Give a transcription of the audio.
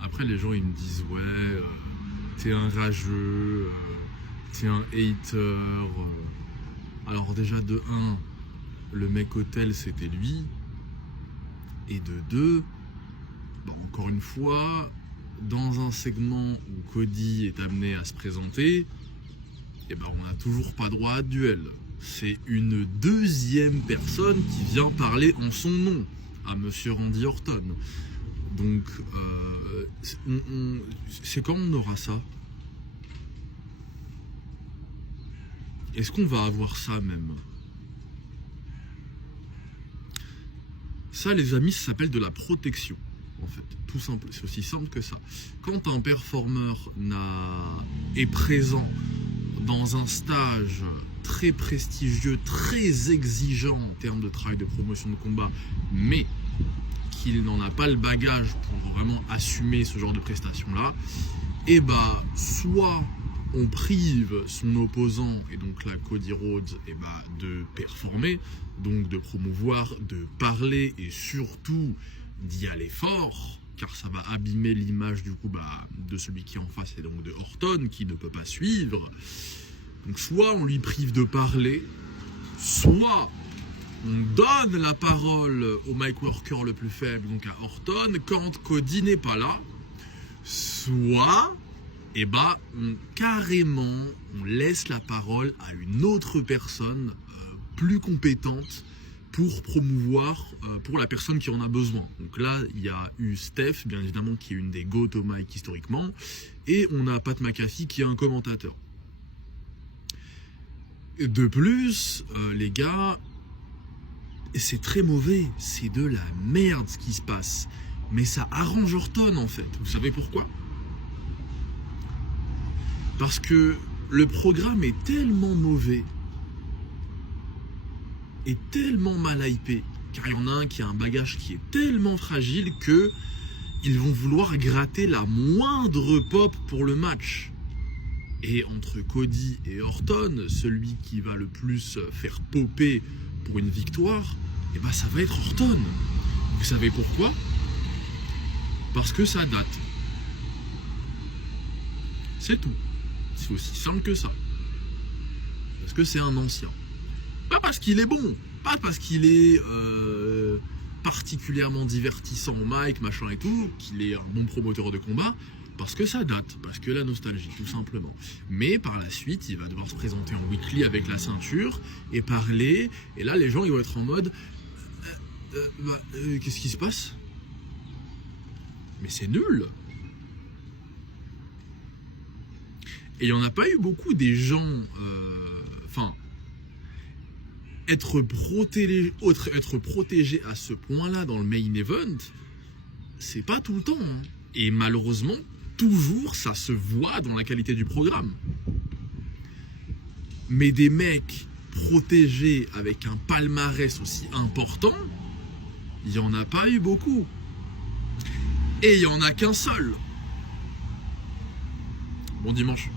Après, les gens, ils me disent, ouais, t'es un rageux, t'es un hater. Alors déjà, de 1, le mec hôtel, c'était lui. Et de 2, encore une fois, dans un segment où Cody est amené à se présenter, on n'a toujours pas droit à duel. C'est une deuxième personne qui vient parler en son nom à Monsieur Randy Orton. Donc, c'est quand on aura ça? Est-ce qu'on va avoir ça même? Ça, les amis, ça s'appelle de la protection, en fait. Tout simple, c'est aussi simple que ça. Quand un performeur est présent dans un stage très prestigieux, très exigeant en termes de travail de promotion de combat, mais qu'il n'en a pas le bagage pour vraiment assumer ce genre de prestations-là, soit on prive son opposant, et donc là Cody Rhodes, de performer, donc de promouvoir, de parler et surtout d'y aller fort, car ça va abîmer l'image du coup de celui qui est en face et donc de Orton qui ne peut pas suivre. Donc soit on lui prive de parler, soit on donne la parole au mic worker le plus faible, donc à Orton, quand Cody n'est pas là, soit carrément on laisse la parole à une autre personne plus compétente pour promouvoir pour la personne qui en a besoin. Donc là, il y a eu Steph, bien évidemment, qui est une des GOAT au mic historiquement, et on a Pat McAfee qui est un commentateur. De plus, les gars, c'est très mauvais, c'est de la merde ce qui se passe. Mais ça arrange Orton en fait. Vous savez pourquoi? Parce que le programme est tellement mauvais et tellement mal hypé, car il y en a un qui a un bagage qui est tellement fragile que ils vont vouloir gratter la moindre pop pour le match. Et entre Cody et Orton, celui qui va le plus faire popper pour une victoire, ça va être Orton. Vous savez pourquoi? Parce que ça date. C'est tout. C'est aussi simple que ça. Parce que c'est un ancien. Pas parce qu'il est bon, pas parce qu'il est particulièrement divertissant au mic, machin et tout, qu'il est un bon promoteur de combat, parce que ça date, parce que la nostalgie, tout simplement. Mais par la suite, il va devoir se présenter en weekly avec la ceinture et parler, et là les gens ils vont être en mode qu'est-ce qui se passe? Mais c'est nul. Et il n'y en a pas eu beaucoup des gens être protégé à ce point-là dans le main event, c'est pas tout le temps. Hein. Et malheureusement, toujours, ça se voit dans la qualité du programme. Mais des mecs protégés avec un palmarès aussi important, il n'y en a pas eu beaucoup. Et il n'y en a qu'un seul. Bon dimanche.